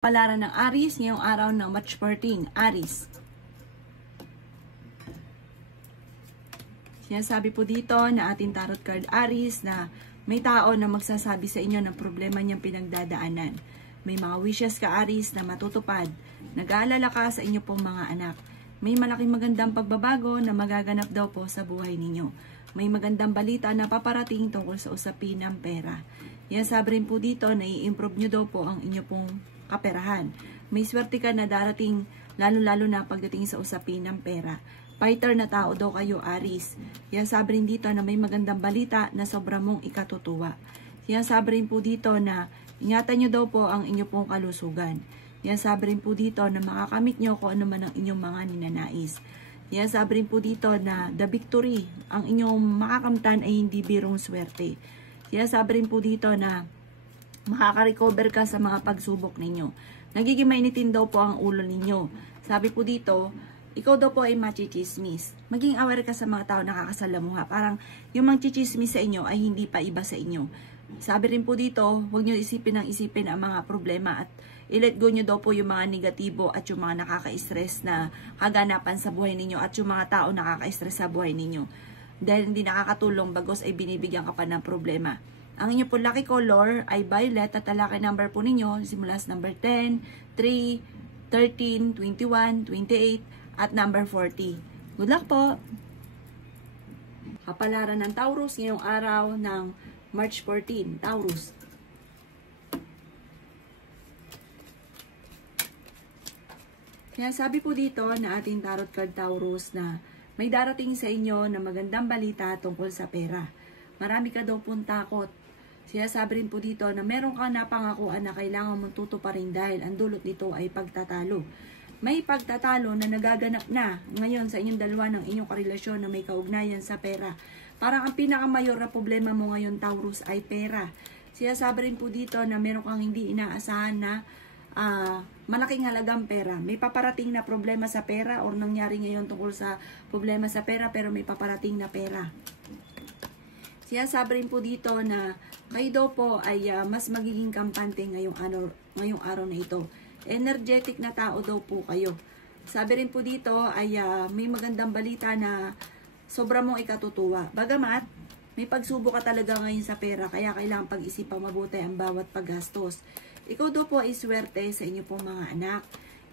Palaran ng Aries ngayong araw ng March 14, Aries. Sinasabi po dito na ating tarot card Aries na may tao na magsasabi sa inyo ng problema niyang pinagdadaanan. May mga wishes ka Aries na matutupad. Nag-aalala ka sa inyo pong mga anak. May malaking magandang pagbabago na magaganap daw po sa buhay ninyo. May magandang balita na paparating tungkol sa usapin ng pera. Yan sabi rin po dito na i-improve nyo daw po ang inyo pong kaperahan. May swerte ka na darating lalo-lalo na pagdating sa usapin ng pera. Fighter na tao daw kayo, Aries. Yan sabi rin dito na may magandang balita na sobra mong ikatutuwa. Yan sabi rin po dito na ingatan nyo daw po ang inyo pong kalusugan. Yan sabi rin po dito na makakamit nyo kung ano man ang inyong mga ninanais. Yan sabi rin po dito na the victory, ang inyong makakamtan ay hindi birong swerte. Yan sabi rin po dito na makaka-recover ka sa mga pagsubok ninyo. Nagiging mainitin daw po ang ulo ninyo. Sabi po dito, ikaw daw po ay machichismis. Maging aware ka sa mga tao nakakasalamuha. Parang yung mangchichismis sa inyo ay hindi pa iba sa inyo. Sabi rin po dito, huwag nyo isipin ang mga problema at i-let go nyo daw po yung mga negatibo at yung mga nakaka-stress na kaganapan sa buhay ninyo at yung mga tao nakaka-stress sa buhay ninyo. Dahil hindi nakakatulong bagos ay binibigyan ka pa ng problema. Ang inyo po lucky color ay violet at lucky number po ninyo simula sa number 10, 3, 13, 21, 28 at number 40. Good luck po! Kapalaran ng Taurus ngayong araw ng March 14, Taurus. Kaya sabi po dito na ating tarot card Taurus na may darating sa inyo na magandang balita tungkol sa pera. Marami ka daw pong takot. Sinasabi rin po dito na meron kang napangakuan na kailangan mong tutuparin dahil ang dulot nito ay pagtatalo. May pagtatalo na nagaganap na ngayon sa inyong dalawa ng inyong karelasyon na may kaugnayan sa pera. Parang ang pinakamayor na problema mo ngayon, Taurus, ay pera. Sinasabi rin po dito na meron kang hindi inaasahan na malaking halagang pera. May paparating na problema sa pera or nangyari ngayon tungkol sa problema sa pera pero may paparating na pera. Sinasabi rin po dito na kayo daw po ay mas magiging kampante ngayong araw na ito. Energetic na tao daw po kayo. Sabi rin po dito ay may magandang balita na sobra mong ikatutuwa. Bagamat may pagsubok ka talaga ngayon sa pera kaya kailangan pag-isipan mabuti ang bawat paggastos. Ikaw daw po ay swerte sa inyo pong mga anak.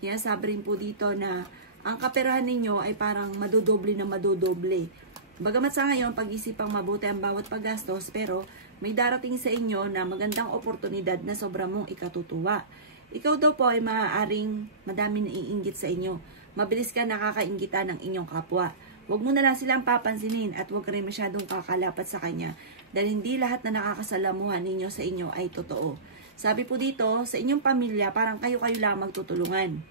Yan sabi rin po dito na ang kaperahan ninyo ay parang madodoble na madodoble. Bagamat sa ngayon, pag-isipang mabuti ang bawat paggastos, pero may darating sa inyo na magandang oportunidad na sobra mong ikatutuwa. Ikaw daw po ay maaaring madami na iinggit sa inyo. Mabilis ka nakakainggita ng inyong kapwa. Huwag mo na lang silang papansinin at huwag rin masyadong kakalapat sa kanya dahil hindi lahat na nakakasalamuhan ninyo sa inyo ay totoo. Sabi po dito, sa inyong pamilya, parang kayo-kayo lang magtutulungan.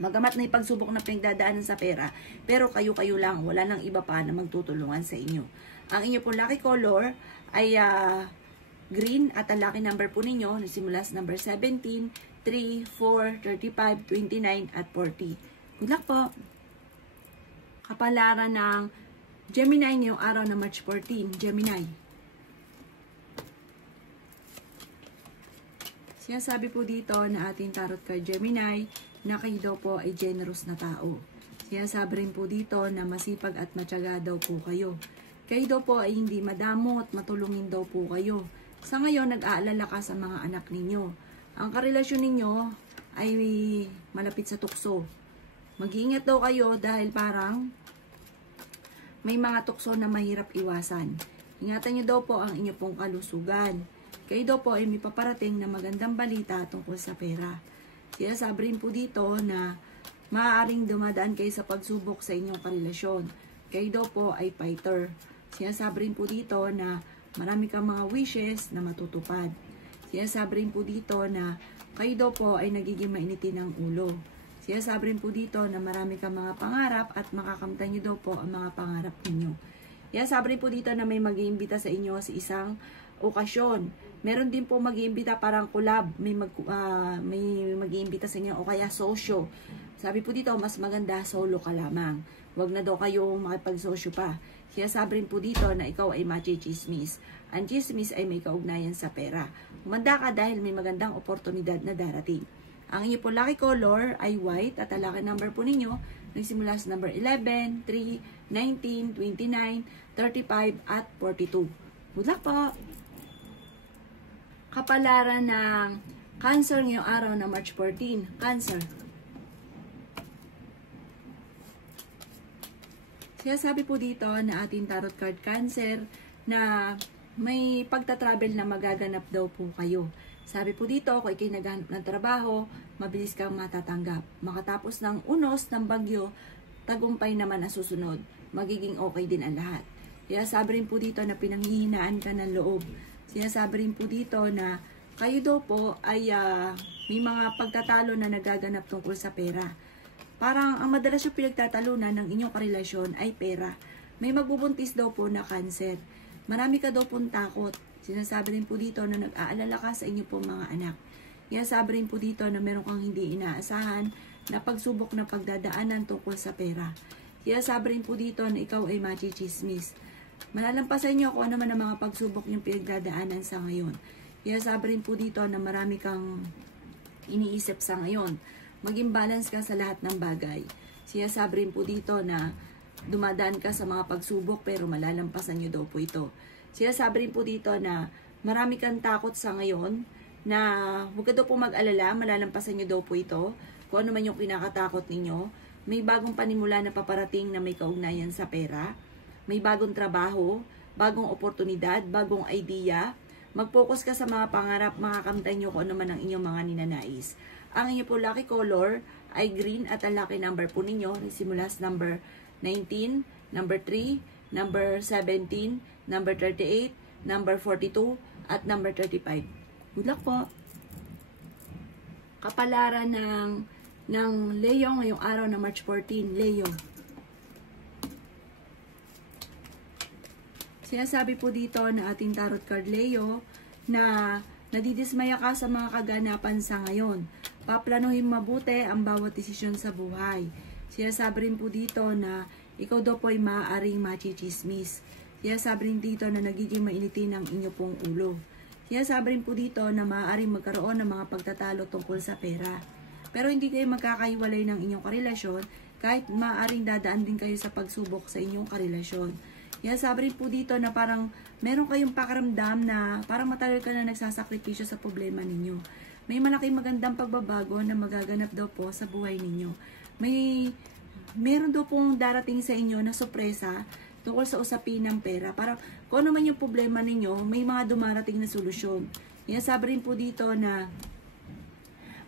Magamat na ipagsubok na pinagdadaanan sa pera, pero kayo-kayo lang, wala nang iba pa na magtutulungan sa inyo. Ang inyo po lucky color ay green at ang lucky number po ninyo, nasimula sa number 17, 3, 4, 35, 29 at 40. Good luck po! Kapalaran ng Gemini ngayong araw na March 14, Gemini. Sinasabi po dito na ating tarot card Gemini na kayo daw po ay generous na tao. Sinasabi rin po dito na masipag at matyaga daw po kayo. Kayo daw po ay hindi madamot, matulungin daw po kayo. Sa ngayon, nag-aalala ka sa mga anak ninyo. Ang karelasyon ninyo ay malapit sa tukso. Mag-iingat daw kayo dahil parang may mga tukso na mahirap iwasan. Ingatan nyo daw po ang inyo pong kalusugan. Kayo daw po ay may paparating na magandang balita tungkol sa pera. Sinasabi rin po dito na maaaring dumadaan kayo sa pagsubok sa inyong karelasyon. Kayo daw po ay fighter. Sinasabi rin po dito na marami kang mga wishes na matutupad. Sinasabi rin po dito na kayo daw po ay nagiging mainitin ng ulo. Sinasabi rin po dito na marami kang mga pangarap at makakamtan nyo daw po ang mga pangarap ninyo. Sinasabi rin po dito na may mag-iimbita sa inyo sa isang okasyon. Meron din po mag-iimbita parang collab, may mag-iimbita sa inyo o kaya sosyo. Sabi po dito, mas maganda solo ka lamang. Huwag na daw kayong makipag-sosyo pa. Sinasabi rin po dito na ikaw ay machichismis. Ang chismis ay may kaugnayan sa pera. Humanda ka dahil may magandang oportunidad na darating. Ang inyo po lucky color ay white at ang lucky number po ninyo nagsimula sa number 11, 3, 19, 29, 35 at 42. Good luck po! Kapalaran ng Cancer ngayong araw na March 14. Cancer. Kaya sabi po dito na ating tarot card Cancer na may pagta-travel na magaganap daw po kayo. Sabi po dito, kung ikay naghanap ng trabaho, mabilis kang matatanggap. Makatapos ng unos ng bagyo, tagumpay naman ang susunod. Magiging okay din ang lahat. Kaya sabi rin po dito na pinanghihinaan ka ng loob. Kaya sabi rin po dito na kayo daw po ay may mga pagtatalo na nagaganap tungkol sa pera. Parang ang madalas yung pinagtatalunan ng inyong karelasyon ay pera. May magbubuntis daw po na Cancer. Marami ka daw pong takot. Sinasabi rin po dito na nag-aalala ka sa inyo po mga anak. Kaya sabi rin po dito na meron kang hindi inaasahan na pagsubok na pagdadaanan tungkol sa pera. Kaya sabi rin po dito na ikaw ay machichismis. Malalampasan nyo kung ano man ang mga pagsubok yung pinagdadaanan sa ngayon. Kaya sabi rin po dito na marami kang iniisip sa ngayon. Maging balance ka sa lahat ng bagay. Kaya sabi rin po dito na dumadaan ka sa mga pagsubok pero malalampasan nyo daw po ito. Kaya sabi rin po dito na marami kang takot sa ngayon na huwag ka daw po mag-alala, malalampasan nyo daw po ito. Kung ano man yung kinakatakot ninyo. May bagong panimula na paparating na may kaugnayan sa pera. May bagong trabaho, bagong oportunidad, bagong idea. Mag-focus ka sa mga pangarap, makakamtan nyo kung ano man ang inyong mga ninanais. Ang inyo po lucky color ay green at ang lucky number po ninyo nagsimula sa number 19, number 3, number 17, number 38, number 42, at number 35. Good luck po! Kapalaran ng Leo ngayong araw na March 14. Leo. Sinasabi po dito na ating tarot card Leo na nadidismaya ka sa mga kaganapan sa ngayon. Paplanuhin mabuti ang bawat desisyon sa buhay. Sinasabi rin po dito na ikaw daw po ay maaaring machichismis. Sinasabi rin dito na nagiging mainitin ang inyo pong ulo. Sinasabi rin po dito na maaaring magkaroon ng mga pagtatalo tungkol sa pera. Pero hindi kayo magkakaiwalay ng inyong karelasyon kahit maaaring dadaan din kayo sa pagsubok sa inyong karelasyon. Kaya sabi rin po dito na parang meron kayong pakiramdam na parang matagal ka na nagsasakripisyo sa problema ninyo. May malaking magandang pagbabago na magaganap daw po sa buhay ninyo. Meron daw pong darating sa inyo na sorpresa tungkol sa usapin ng pera. Parang kung ano man yung problema ninyo, may mga dumarating na solusyon. Kaya sabi rin po dito na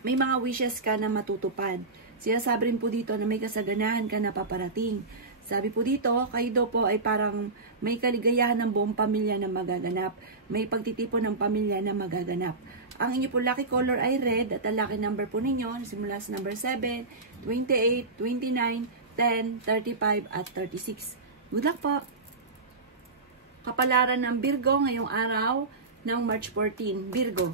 may mga wishes ka na matutupad. Sinasabi rin po dito na may kasaganahan ka na paparating. Sabi po dito, kayo daw po ay parang may kaligayahan ng buong pamilya na magaganap. May pagtitipon ng pamilya na magaganap. Ang inyo po lucky color ay red at ang lucky number po ninyo simula sa number 7, 28, 29, 10, 35 at 36. Good luck po! Kapalaran ng Virgo ngayong araw ng March 14. Virgo.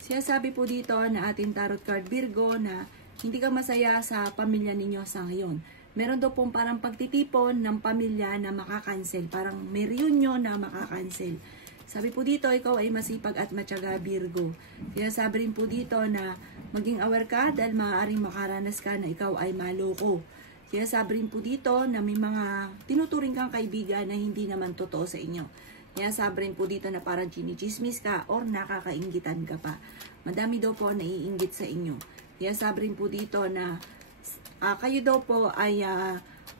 Sinasabi po dito na ating tarot card Virgo na hindi ka masaya sa pamilya ninyo sa ngayon. Meron daw pong parang pagtitipon ng pamilya na makakancel. Parang may reunion na makakancel. Sabi po dito, ikaw ay masipag at matyaga Virgo. Kaya sabi rin po dito na maging aware ka dahil maaaring makaranas ka na ikaw ay maloko. Kaya sabi rin po dito na may mga tinuturing kang kaibigan na hindi naman totoo sa inyo. Kaya sabi rin po dito na parang chinichismis ka or nakakainggitan ka pa. Madami daw po naiinggit sa inyo. Kaya sabi rin po dito na kayo daw po ay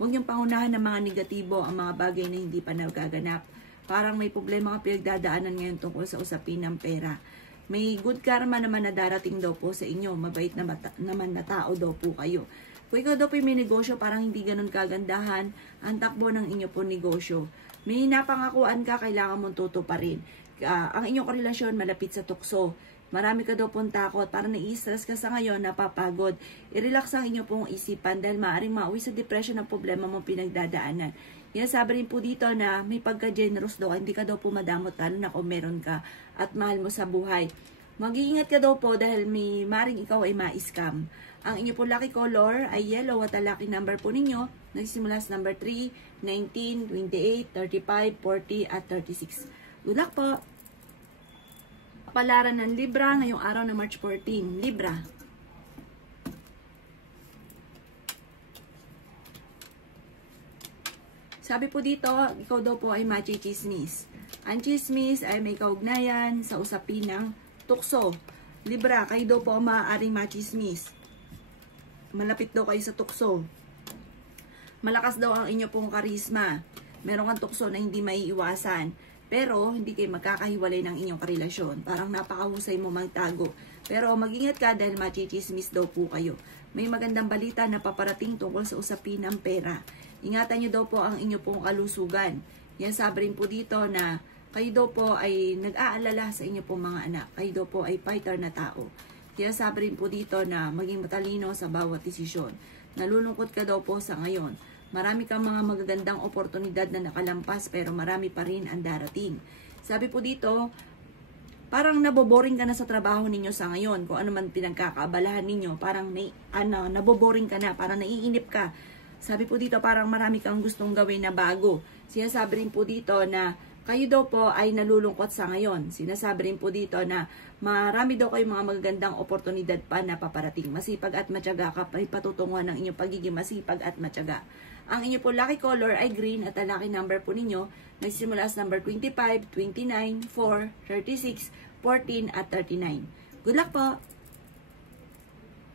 huwag niyong pangunahan ng mga negatibo ang mga bagay na hindi pa nagaganap. Parang may problema ka pinagdadaanan ngayon tungkol sa usapin ng pera. May good karma naman na darating daw po sa inyo. Mabait naman na tao daw po kayo. Kung ikaw daw po may negosyo, parang hindi ganun kagandahan ang takbo ng inyo po negosyo. May napangakuan ka, kailangan mong tutuparin. Ang inyong relasyon malapit sa tukso. Marami ka daw pong takot, parang nai-stress ka sa ngayon, napapagod. I-relax ang inyo pong isipan dahil maaaring mauwi sa depression ang problema mong pinagdadaanan. Yan, sabi rin po dito na may pagka-generous daw, hindi ka daw po madamot lalo na kung meron ka at mahal mo sa buhay. Mag-iingat ka daw po dahil may maring ikaw ay ma-scam. Ang inyo po lucky color ay yellow at ang lucky number po ninyo nagsimula sa number 3, 19, 28, 35, 40 at 36. Good luck po! Kapalaran ng Libra ngayong araw na March 14. Libra. Sabi po dito, ikaw daw po ay machichismis. Ang chismis ay may kaugnayan sa usapin ng tukso. Libra, kayo daw po maaaring machismis. Malapit daw kayo sa tukso. Malakas daw ang inyo pong karisma. Meron kang tukso na hindi maiiwasan. Pero hindi kayo magkakahiwalay ng inyong karelasyon. Parang napakahusay mo magtago. Pero mag-ingat ka dahil machichismis daw po kayo. May magandang balita na paparating tungkol sa usapin ng pera. Ingatan nyo daw po ang inyo pong kalusugan. Yan sabi rin po dito na kayo daw po ay nag-aalala sa inyo pong mga anak. Kayo daw po ay fighter na tao. Kaya sabi rin po dito na maging matalino sa bawat desisyon. Nalulungkot ka daw po sa ngayon. Marami kang mga magagandang oportunidad na nakalampas pero marami pa rin ang darating. Sabi po dito, parang naboboring ka na sa trabaho ninyo sa ngayon. Kung ano man pinagkakaabalahan ninyo, parang naboboring ka na, parang naiinip ka. Sabi po dito, parang marami kang gustong gawin na bago. Sinasabi rin po dito na kayo daw po ay nalulungkot sa ngayon. Sinasabi rin po dito na marami daw kayong mga magagandang oportunidad pa na paparating. Masipag at matyaga ka pa patutunguhan ng inyong pagiging masipag at matyaga. Ang inyo po lucky color ay green at ang lucky number po ninyo nagsisimula sa number 25, 29, 4, 36, 14 at 39. Good luck po!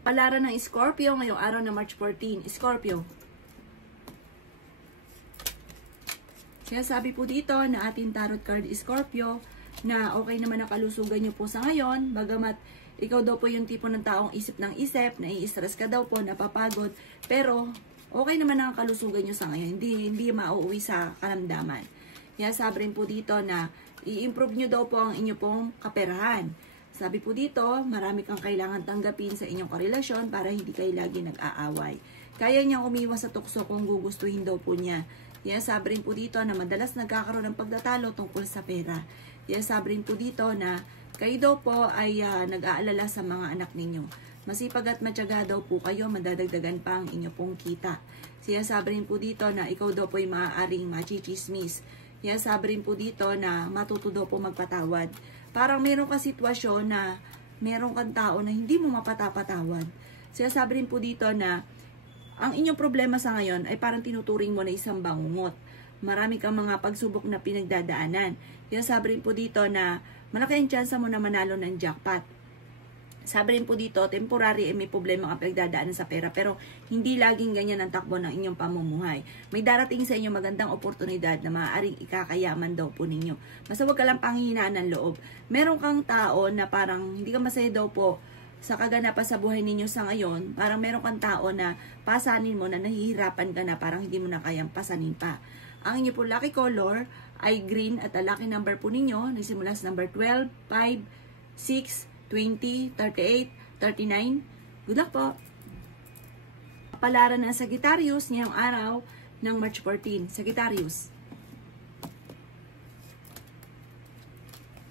Palaran ng Scorpio ngayong araw na March 14. Scorpio. Kaya sabi po dito na ating tarot card Scorpio na okay naman ang kalusugan nyo po sa ngayon, bagamat ikaw daw po yung tipo ng taong isip ng isip, nai-stress ka daw po, napapagod, pero okay naman ang kalusugan nyo sa ngayon, hindi mauuwi sa karamdaman. Kaya sabi rin po dito na i-improve nyo daw po ang inyo pong kaperahan. Sabi po dito, marami kang kailangan tanggapin sa inyong karelasyon para hindi kayo lagi nag-aaway. Kaya niyang umiwas sa tukso kung gugustuhin daw po niya. Kaya sabi rin po dito na madalas nagkakaroon ng pagtatalo tungkol sa pera. Kaya sabi rin po dito na kayo daw po ay nag-aalala sa mga anak ninyo. Masipag at matyaga daw po kayo, madadagdagan pa ang inyo pong kita. Kaya sabi rin po dito na ikaw daw po ay maaaring machichismis. Kaya sabi rin po dito na matuto daw po magpatawad. Parang meron ka sitwasyon na meron kang tao na hindi mo mapatapatawad. Kaya sabi rin po dito na ang inyong problema sa ngayon ay parang tinuturing mo na isang bangungot. Marami kang mga pagsubok na pinagdadaanan. Kaya sabi rin po dito na malaki ang tsansa mo na manalo ng jackpot. Sabi rin po dito, temporary may problema ka pinagdadaanan sa pera pero hindi laging ganyan ang takbo ng inyong pamumuhay. May darating sa inyo magandang oportunidad na maaaring ikakayaman daw po ninyo. Basta huwag ka lang panghihinaan ng loob. Meron kang tao na parang hindi ka masaya daw po sa kaganapan sa buhay ninyo sa ngayon, parang meron kang tao na pasanin mo na nahihirapan ka na parang hindi mo na kayang pasanin pa. Ang inyo po lucky color ay green at ang lucky number po ninyo nagsimula sa number 12, 5, 6, 20, 38, 39. Good luck po! Palaran ng Sagittarius ngayong araw ng March 14. Sagittarius.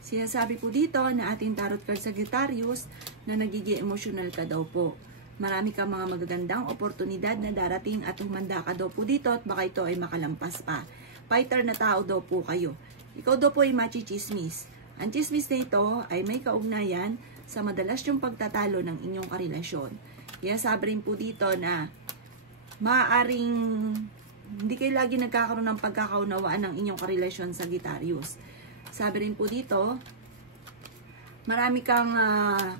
Sinasabi po dito na ating tarot card Sagittarius na nagiging emotional ka daw po. Marami kang mga magagandang oportunidad na darating at humanda ka daw po dito at baka ito ay makalampas pa. Fighter na tao daw po kayo. Ikaw daw po ay machichismis. Ang chismis na ito ay may kaugnayan sa madalas yung pagtatalo ng inyong karelasyon. Kaya sabi rin po dito na maaaring hindi kayo lagi nagkakaroon ng pagkakaunawaan ng inyong karelasyon Sagittarius. Sabi rin po dito, marami kang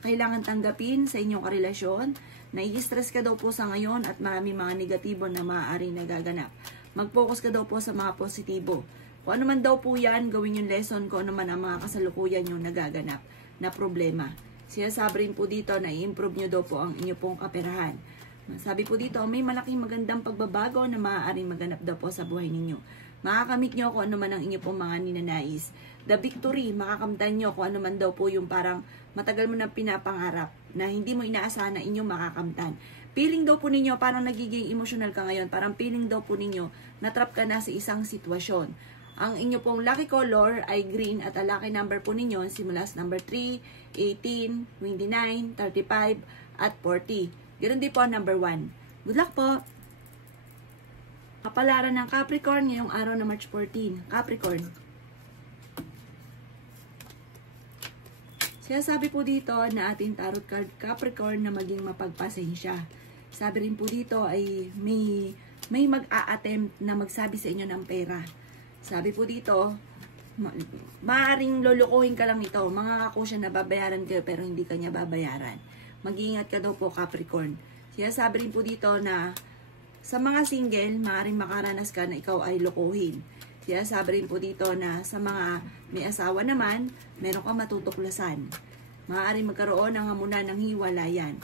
kailangan tanggapin sa inyong karelasyon. Nai-stress ka daw po sa ngayon at marami mga negatibo na maaaring nagaganap. Mag-focus ka daw po sa mga positibo. Kung ano man daw po yan, gawin yung lesson kung ano man ang mga kasalukuyan yung nagaganap na problema. Sinasabi rin po dito na i-improve nyo daw po ang inyo pong kaperahan. Sabi po dito, may malaking magandang pagbabago na maaaring maganap daw po sa buhay ninyo. Makakamit nyo kung ano man ang inyo pong mga ninanais. The victory, makakamtan nyo kung ano man daw po yung parang matagal mo nang pinapangarap na hindi mo inaasahan na inyong makakamtan. Feeling daw po ninyo, parang nagiging emotional ka ngayon, parang feeling daw po ninyo, natrap ka na sa isang sitwasyon. Ang inyo pong lucky color ay green at ang lucky number po ninyo simula sa number 3, 18, 29, 35, at 40. Ganoon din po ang number 1. Good luck po! Kapalaran ng Capricorn ngayong araw na March 14. Capricorn. Sabi po dito na ating tarot card Capricorn na maging mapagpasensya. Sabi rin po dito ay may mag-a-attempt na magsabi sa inyo ng pera. Sabi po dito, maaaring lulukuhin ka lang nito. Mangangako siya na babayaran kayo pero hindi ka niya babayaran. Mag-iingat ka daw po Capricorn. Sabi rin po dito na sa mga single, maaaring makaranas ka na ikaw ay lukuhin. Sabi rin po dito na sa mga may asawa naman, meron kang matutuklasan. Maaaring magkaroon ng hamunan ng hiwalayan.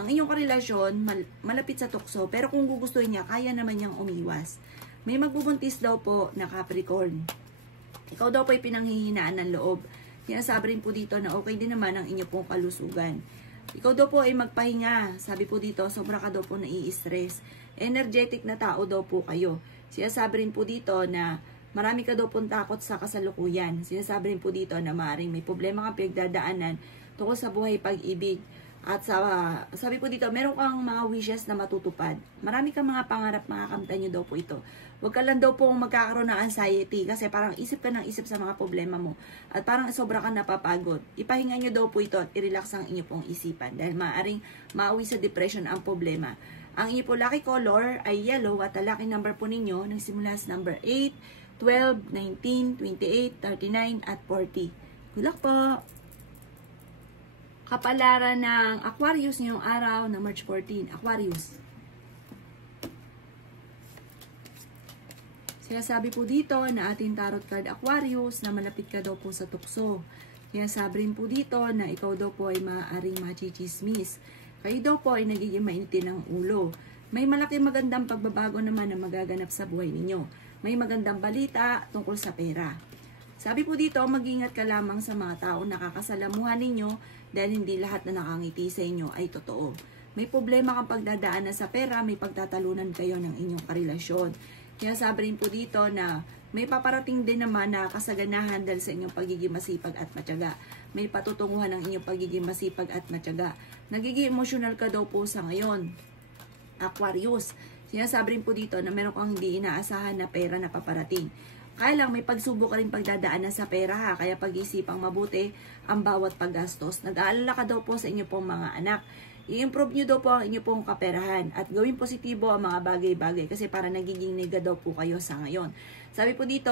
Ang inyong karelasyon, malapit sa tukso, pero kung gugustuhin niya, kaya naman niyang umiwas. May magbubuntis daw po na Capricorn. Ikaw daw po ay pinanghihinaan ng loob. Sabi rin po dito na okay din naman ang inyong pong kalusugan. Ikaw daw po ay magpahinga. Sabi po dito, sobra ka daw po nai-stress. Energetic na tao daw po kayo. Sabi rin po dito na marami ka daw pong takot sa kasalukuyan. Sabi rin po dito na maaaring may problema kang pinagdadaanan tungkol sa buhay pag-ibig. At sabi po dito, meron kang mga wishes na matutupad. Marami kang mga pangarap, makakamtan nyo daw po ito. Huwag ka lang daw po magkakaroon ng anxiety kasi parang isip ka ng isip sa mga problema mo. At parang sobra kang napapagod. Ipahinga nyo daw po ito at i-relax ang inyo pong isipan. Dahil maaaring mauwi sa depression ang problema. Ang inyo po lucky color ay yellow at ang lucky number po ninyo nagsimula sa number 8, 12, 19, 28, 39 at 40. Good luck po! Kapalaran ng Aquarius ngayong araw na March 14. Aquarius. Sabi po dito na ating tarot card Aquarius na malapit ka daw po sa tukso. Sabi rin po dito na ikaw daw po ay maaaring machichismis. Kayo daw po ay nagiging mainitin ng ulo. May malaking magandang pagbabago naman na magaganap sa buhay ninyo. May magandang balita tungkol sa pera. Sabi po dito, mag-ingat ka lamang sa mga tao nakakasalamuhan ninyo dahil hindi lahat na nakangiti sa inyo ay totoo. May problema kang pagdadaanan sa pera, may pagtatalunan kayo ng inyong karelasyon. Sabi rin po dito na may paparating din naman na kasaganahan dahil sa inyong pagiging masipag at matyaga. May patutunguhan ng inyong pagiging masipag at matyaga. Nagiging emotional ka daw po sa ngayon. Aquarius. Sabi rin po dito na meron kang hindi inaasahan na pera na paparating. Kaya lang may pagsubok ka rin pagdadaanan sa pera ha. Kaya pag-isipang mabuti ang bawat paggastos. Nag-aalala ka daw po sa inyo pong mga anak. I-improve nyo daw po ang inyo pong kaperahan. At gawin positibo ang mga bagay-bagay. Kasi para nagiging nega daw po kayo sa ngayon. Sabi po dito,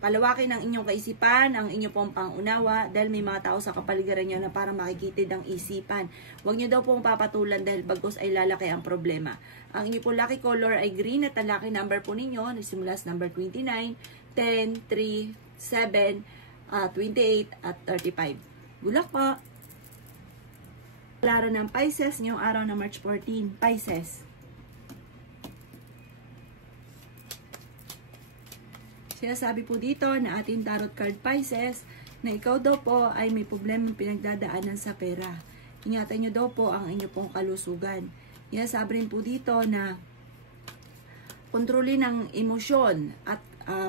palawakin ang inyong kaisipan, ang inyong pong pangunawa. Dahil may mga tao sa kapaligiran nyo na para makikitid ang isipan. Huwag nyo daw pong papatulan dahil bagos ay lalaki ang problema. Ang inyong pong lucky color ay green at ang lucky number po ninyo. Nagsimula sa number 29. 10, 3, 7, 28, at 35. Good luck po! Klaro ng Pisces ngayong araw na March 14. Pisces. Sabi po dito na ating tarot card Pisces na ikaw daw po ay may problemang pinagdadaanan sa pera. Ingatan nyo daw po ang inyo pong kalusugan. Sabi rin po dito na kontrolin ang emosyon at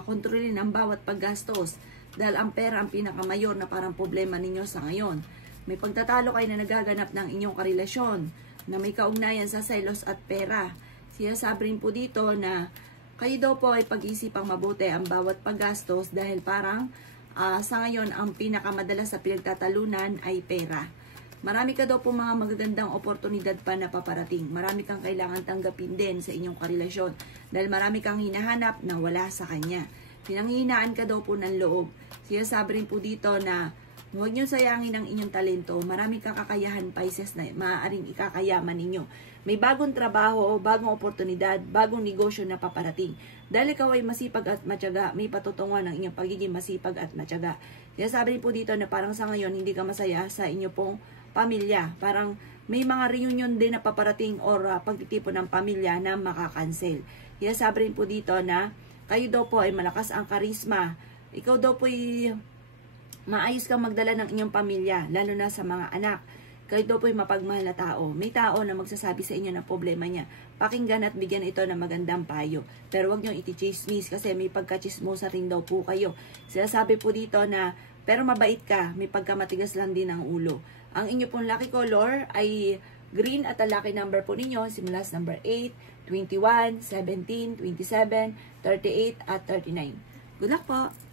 kontrolin ang bawat paggastos dahil ang pera ang pinakamayor na parang problema ninyo sa ngayon. May pagtatalo kayo na nagaganap ng inyong karelasyon na may kaugnayan sa selos at pera. Sabi rin po dito na kayo daw po ay pag-isipang mabuti ang bawat paggastos dahil parang sa ngayon ang pinakamadalas sa pinagtatalunan ay pera. Marami ka daw po mga magagandang oportunidad pa na paparating. Marami kang kailangan tanggapin din sa inyong karelasyon dahil marami kang hinahanap na wala sa kanya. Pinanghihinaan ka daw po ng loob. Sabi rin po dito na huwag nyo sayangin ang inyong talento. Marami kang kakayahan, Pisces, na maaaring ikakayaman ninyo. May bagong trabaho, bagong oportunidad, bagong negosyo na paparating. Dahil ikaw ay masipag at matyaga, may patutunguhan ng inyong pagiging masipag at matyaga. Sabi rin po dito na parang sa ngayon hindi ka masaya sa inyo pong pamilya. Parang may mga reunion din na paparating or pagtitipon ng pamilya na makakancel. Sabi rin po dito na kayo daw po ay malakas ang karisma. Ikaw daw po ay maayos kang magdala ng inyong pamilya, lalo na sa mga anak. Kayo daw po ay mapagmahal na tao. May tao na magsasabi sa inyo ng problema niya. Pakinggan at bigyan ito ng magandang payo. Pero huwag niyong iti-chismis kasi may pagkachismosa rin daw po kayo. Sinasabi po dito na pero mabait ka, may pagkamatigas lang din ang ulo. Ang inyo pong lucky color ay green at ang lucky number po ninyo simula sa number 8, 21, 17, 27, 38 at 39. Good luck po!